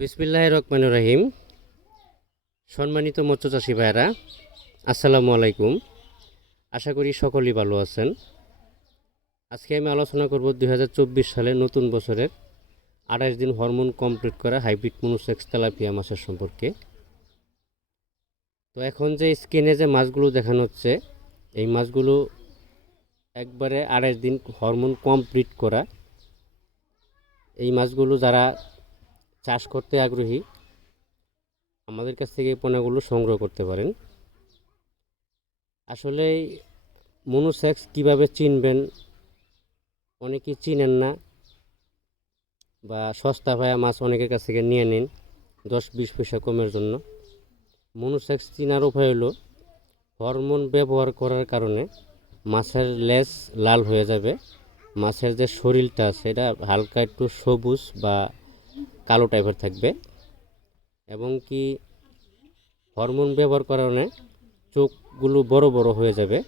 বিসমিল্লাহির রহমানির রহিম। সম্মানিত মৎস্যচাষী ভাইরা, আসসালামু আলাইকুম। আশা করি সকলেই ভালো আছেন। আজকে আমি আলোচনা করব 2024 সালে নতুন বছরের 28 দিন হরমোন কমপ্লিট করা হাইব্রিড মনোসেক্স তেলাপিয়া মাছের সম্পর্কে। তো এখন যে স্ক্রিনে যে মাছগুলো দেখানো হচ্ছে, এই মাছগুলো একবারে 28 দিন হরমোন কমপ্লিট করা। এই মাছগুলো যারা চাষ করতে আগ্রহী, আমাদের কাছ থেকে এই পোনাগুলো সংগ্রহ করতে পারেন। আসলে মনোসেক্স কিভাবে চিনবেন, অনেকেই চিনেন না, বা সস্তা ভায়া মাছ অনেকের কাছ থেকে নিয়ে নিন 10-20 পয়সা কমের জন্য। মনোসেক্স চিনার উপায় হলো, হরমোন ব্যবহার করার কারণে মাছের লেজ লাল হয়ে যাবে, মাছের যে শরীরটা আছে এটা হালকা একটু সবুজ বা কালো টাইপের থাকবে, এবং কি হরমোন ব্যবহার করার কারণে চোখগুলো বড় বড় হয়ে যাবে।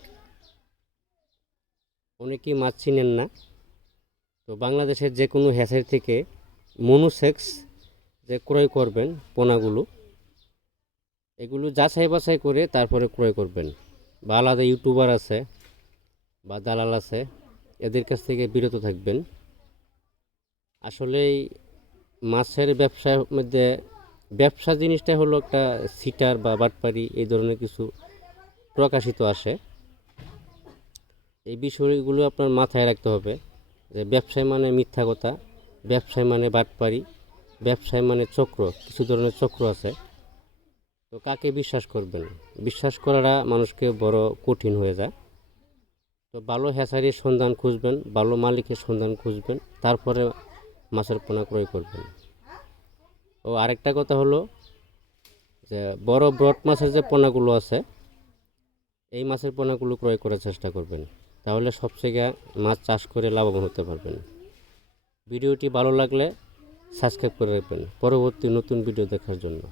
অনেকেই মাছ চিনেন না। তো বাংলাদেশের যে কোনো হ্যাচারি থেকে মনোসেক্স যে ক্রয় করবেন পোনাগুলো, এগুলো যাচাই বাছাই করে তারপরে ক্রয় করবেন। বা আলাদা ইউটিউবার আছে বা দালাল আছে, এদের কাছ থেকে বিরত থাকবেন। আসলেই মাছের ব্যবসার মধ্যে ব্যবসা জিনিসটা হলো একটা সিটার বা বাটপারি, এই ধরনের কিছু প্রকাশিত আসে। এই বিষয়গুলো আপনার মাথায় রাখতে হবে যে ব্যবসায় মানে মিথ্যা কথা, ব্যবসায় মানে বাটপারি, ব্যবসায় মানে চক্র, কিছু ধরনের চক্র আছে। তো কাকে বিশ্বাস করবেন? বিশ্বাস করাটা মানুষকে বড় কঠিন হয়ে যায়। তো ভালো হ্যাচারির সন্ধান খুঁজবেন, ভালো মালিকের সন্ধান খুঁজবেন, তারপরে মাছের পোনা ক্রয় করবেন। ও আরেকটা কথা হলো যে বড় ব্রড মাছের যে পোনাগুলো আছে, এই মাছের পোনাগুলো ক্রয় করার চেষ্টা করবেন, তাহলে সবথেকে মাছ চাষ করে লাভবান হতে পারবেন। ভিডিওটি ভালো লাগলে সাবস্ক্রাইব করে রাখবেন পরবর্তী নতুন ভিডিও দেখার জন্য।